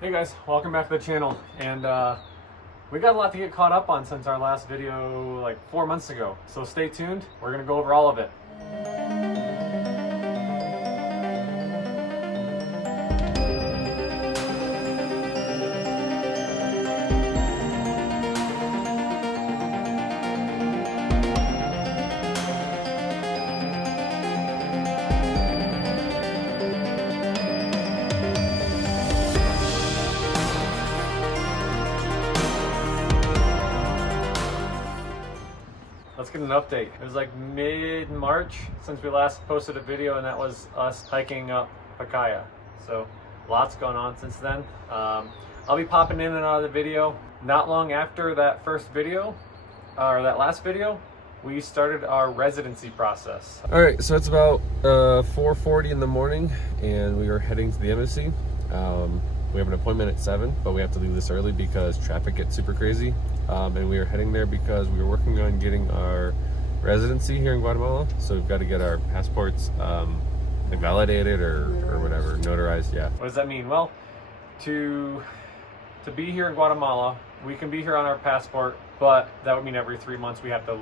Hey guys, welcome back to the channel. And we got a lot to get caught up on since our last video like 4 months ago. So stay tuned, we're gonna go over all of it. Let's get an update. It was like mid-March since we last posted a video, and that was us hiking up Pacaya. So lots going on since then. I'll be popping in and out of the video. Not long after that first video, or that last video, we started our residency process. All right, so it's about 4:40 in the morning, and we are heading to the embassy. We have an appointment at 7, but we have to leave this early because traffic gets super crazy. And we are heading there because we were working on getting our residency here in Guatemala. So we've got to get our passports validated or whatever, notarized. Yeah. What does that mean? Well, to be here in Guatemala, we can be here on our passport, but that would mean every 3 months we have to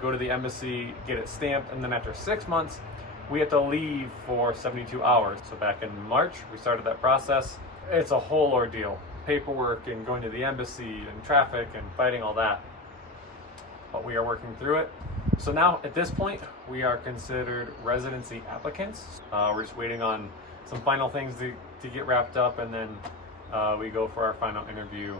go to the embassy, get it stamped, and then after 6 months, we have to leave for 72 hours. So back in March, we started that process. It's a whole ordeal. Paperwork and going to the embassy and traffic and fighting all that. But we are working through it. So now at this point, we are considered residency applicants. We're just waiting on some final things to get wrapped up, and then we go for our final interview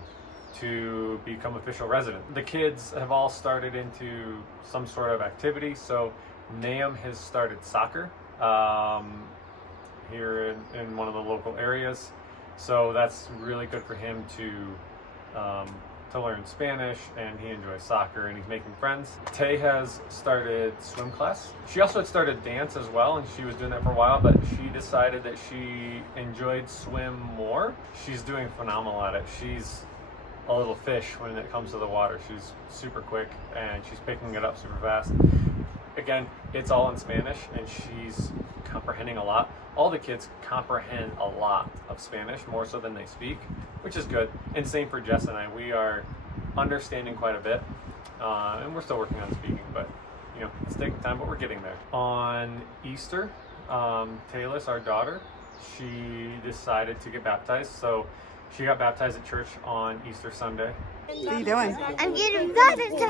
to become official resident. The kids have all started into some sort of activity. So Nahum has started soccer here in one of the local areas. So that's really good for him to learn Spanish, and he enjoys soccer and he's making friends. Tay has started swim class. She also had started dance as well, and she was doing that for a while, but she decided that she enjoyed swim more. She's doing phenomenal at it. She's a little fish when it comes to the water. She's super quick and she's picking it up super fast. Again, it's all in Spanish and she's comprehending a lot. All the kids comprehend a lot of Spanish, more so than they speak, which is good. And same for Jess and I. We are understanding quite a bit, and we're still working on speaking, but you know, it's taking time, but we're getting there. On Easter, Taylor, our daughter, she decided to get baptized. So she got baptized at church on Easter Sunday. What are you doing? I'm getting baptized.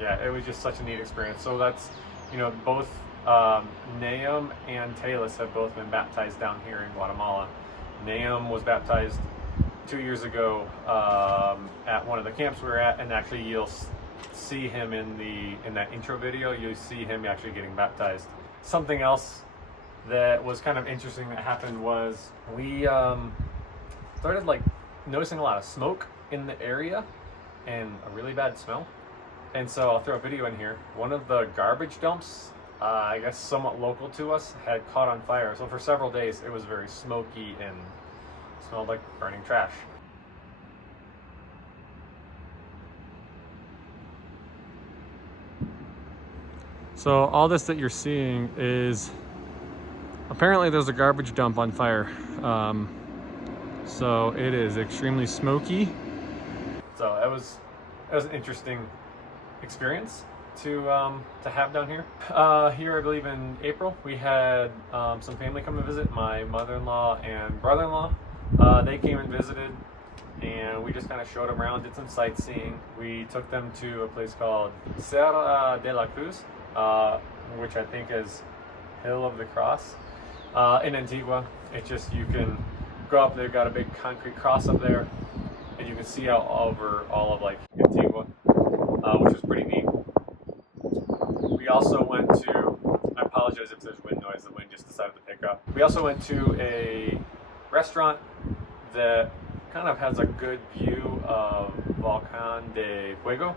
Yeah, it was just such a neat experience. So that's, you know, both Nahum and Taylor have both been baptized down here in Guatemala. Nahum was baptized 2 years ago at one of the camps we were at, and actually you'll see him in that intro video. You'll see him actually getting baptized. Something else that was kind of interesting that happened was we started like noticing a lot of smoke in the area and a really bad smell. And so I'll throw a video in here. One of the garbage dumps, I guess somewhat local to us, had caught on fire. So for several days it was very smoky and smelled like burning trash. So all this that you're seeing is apparently there's a garbage dump on fire. So it is extremely smoky. So it was an interesting experience to have down here. Here, I believe in April, we had some family come and visit. My mother-in-law and brother-in-law, they came and visited, and we just kind of showed them around, did some sightseeing. We took them to a place called Cerro de la Cruz, which I think is Hill of the Cross, in Antigua. It's just, you can go up there, got a big concrete cross up there, and you can see out over all of like Antigua, which is pretty neat. We also went to, I apologize if there's wind noise, the wind just decided to pick up. We also went to a restaurant that kind of has a good view of Volcan de Fuego,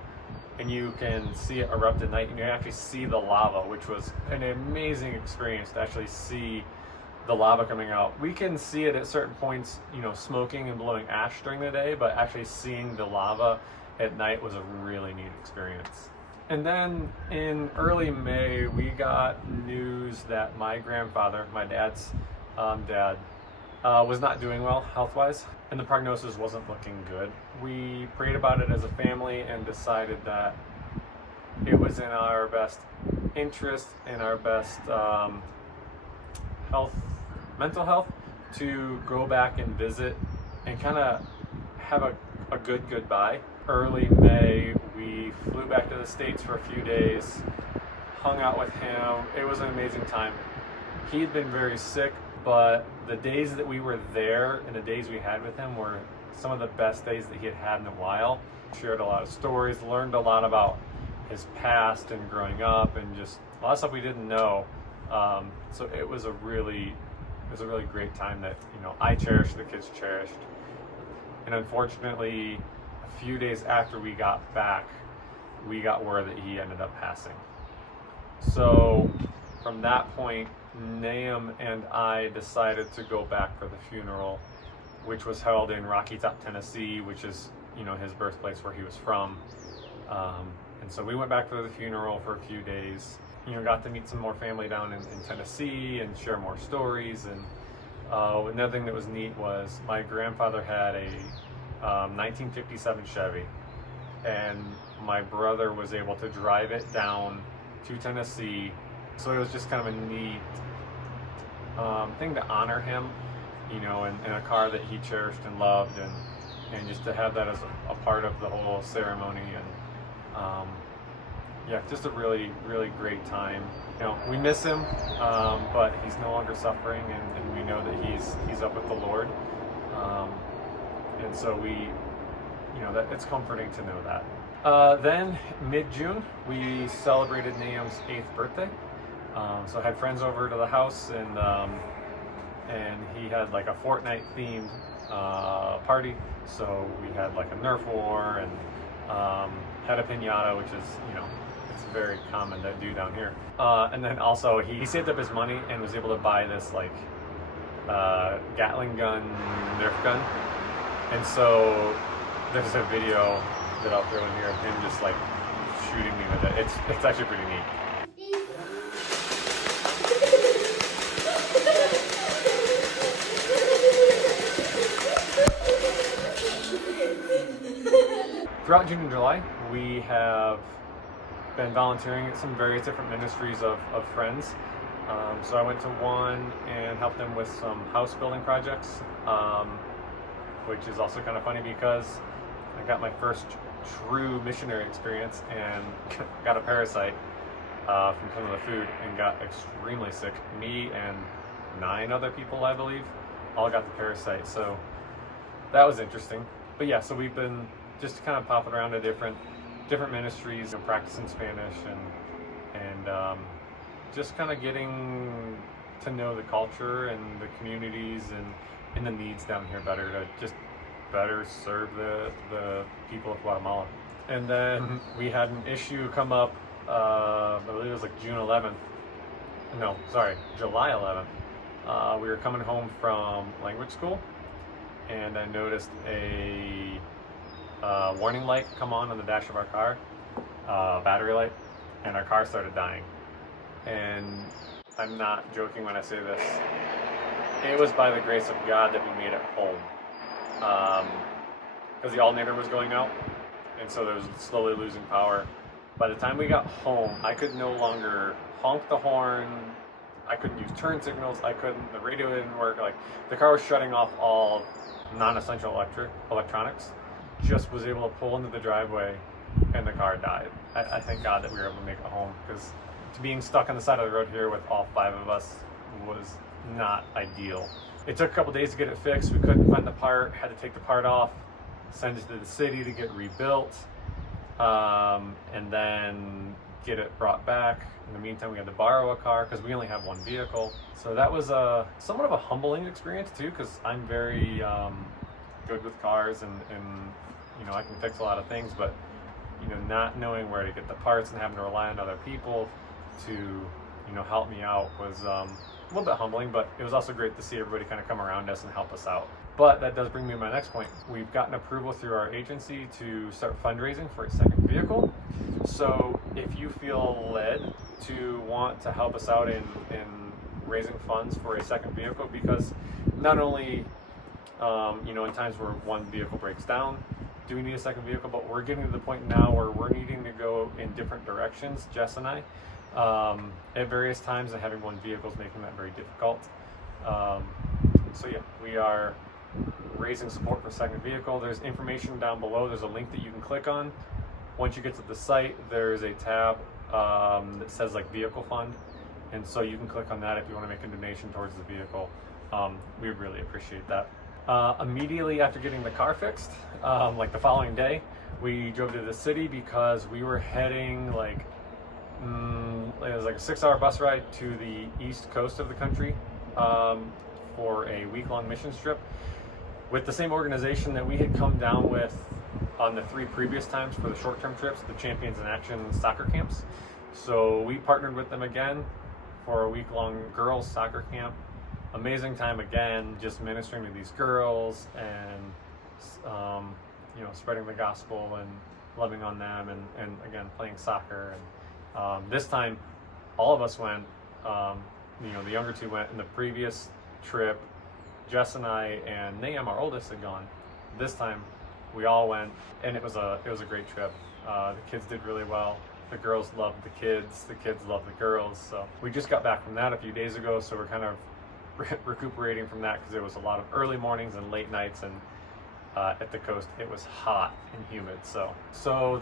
and you can see it erupt at night, and you can actually see the lava, which was an amazing experience to actually see the lava coming out. We can see it at certain points, you know, smoking and blowing ash during the day, but actually seeing the lava at night was a really neat experience. And then in early May, we got news that my grandfather, my dad's dad, was not doing well health-wise, and the prognosis wasn't looking good. We prayed about it as a family and decided that it was in our best interest, in our best mental health, to go back and visit and kind of have a good goodbye. Early May, we flew back to the States for a few days, hung out with him. It was an amazing time. He had been very sick, but the days that we were there and the days we had with him were some of the best days that he had had in a while. Shared a lot of stories, learned a lot about his past and growing up, and just a lot of stuff we didn't know. So it was a really great time that, you know, I cherished, the kids cherished. And unfortunately, a few days after we got back, we got word that he ended up passing. So from that point, Nahum and I decided to go back for the funeral, which was held in Rocky Top, Tennessee, which is, you know, his birthplace, where he was from. And so we went back for the funeral for a few days. You know, got to meet some more family down in Tennessee and share more stories. And another thing that was neat was my grandfather had a 1957 Chevy, and my brother was able to drive it down to Tennessee. So it was just kind of a neat thing to honor him, you know, in a car that he cherished and loved, and just to have that as a part of the whole ceremony. And yeah, just a really great time. You know, we miss him, but he's no longer suffering, and we know that he's up with the Lord. And so we, you know, that it's comforting to know that. Then mid-June, we celebrated Nahum's 8th birthday. So I had friends over to the house, and he had like a Fortnite themed party. So we had like a Nerf war, and had a piñata, which is, you know, it's very common to do down here. And then also he saved up his money and was able to buy this like Gatling gun, Nerf gun. And so there's a video that I'll throw in here of him just like shooting me with it. It's actually pretty neat. Throughout June and July, we have been volunteering at some various different ministries of friends. So I went to one and helped them with some house building projects, which is also kind of funny because I got my first true missionary experience and got a parasite from some of the food and got extremely sick. Me and 9 other people, I believe, all got the parasite. So that was interesting. But yeah, so we've been just kind of popping around to different ministries and practicing Spanish and just kind of getting to know the culture and the communities and the needs down here better, to just better serve the people of Guatemala. And then we had an issue come up, I believe it was like July 11th. We were coming home from language school, and I noticed a warning light come on the dash of our car, battery light, and our car started dying. And I'm not joking when I say this. It was by the grace of God that we made it home. Because the alternator was going out, and so there was slowly losing power. By the time we got home, I could no longer honk the horn. I couldn't use turn signals. The radio didn't work. Like, the car was shutting off all non-essential electronics. Just was able to pull into the driveway, and the car died. I thank God that we were able to make it home, because being stuck on the side of the road here with all 5 of us was not ideal. It took a couple days to get it fixed. We couldn't find the part, had to take the part off, send it to the city to get rebuilt, and then get it brought back. In the meantime, we had to borrow a car because we only have one vehicle. So that was somewhat of a humbling experience too, because I'm very good with cars, and you know, I can fix a lot of things, but you know, not knowing where to get the parts and having to rely on other people to, you know, help me out was a little bit humbling. But it was also great to see everybody kind of come around us and help us out. But that does bring me to my next point. We've gotten approval through our agency to start fundraising for a second vehicle. So if you feel led to want to help us out in raising funds for a second vehicle, because not only in times where one vehicle breaks down, do we need a second vehicle, but we're getting to the point now where we're needing to go in different directions, Jess and I, at various times, and having one vehicle is making that very difficult. So yeah, we are raising support for a second vehicle. There's information down below. There's a link that you can click on. Once you get to the site, there's a tab that says like vehicle fund, and so you can click on that if you want to make a donation towards the vehicle. We would really appreciate that. Immediately after getting the car fixed, like the following day, we drove to the city because we were heading it was like a 6-hour bus ride to the east coast of the country for a week-long mission trip with the same organization that we had come down with on the 3 previous times for the short-term trips, the Champions in Action soccer camps. So we partnered with them again for a week-long girls soccer camp. Amazing time again, just ministering to these girls and spreading the gospel and loving on them, and again playing soccer. And this time all of us went. The younger 2 went. In the previous trip, Jess and I and Nahum, our oldest, had gone. This time we all went, and it was a great trip. The kids did really well. The girls loved the kids loved the girls. So we just got back from that a few days ago, so we're kind of recuperating from that because there was a lot of early mornings and late nights, and at the coast it was hot and humid. So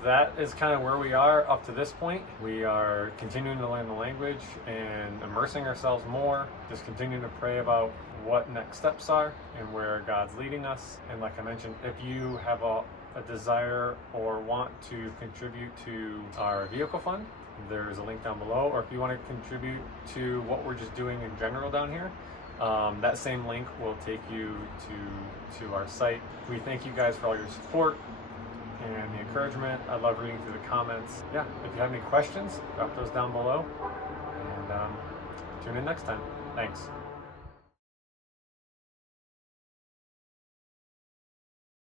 that is kind of where we are up to this point. We are continuing to learn the language and immersing ourselves more, just continuing to pray about what next steps are and where God's leading us. And like I mentioned, if you have a desire or want to contribute to our vehicle fund, there's a link down below. Or if you want to contribute to what we're just doing in general down here, that same link will take you to our site. We thank you guys for all your support and the encouragement. I love reading through the comments. Yeah, if you have any questions, drop those down below, and tune in next time. Thanks.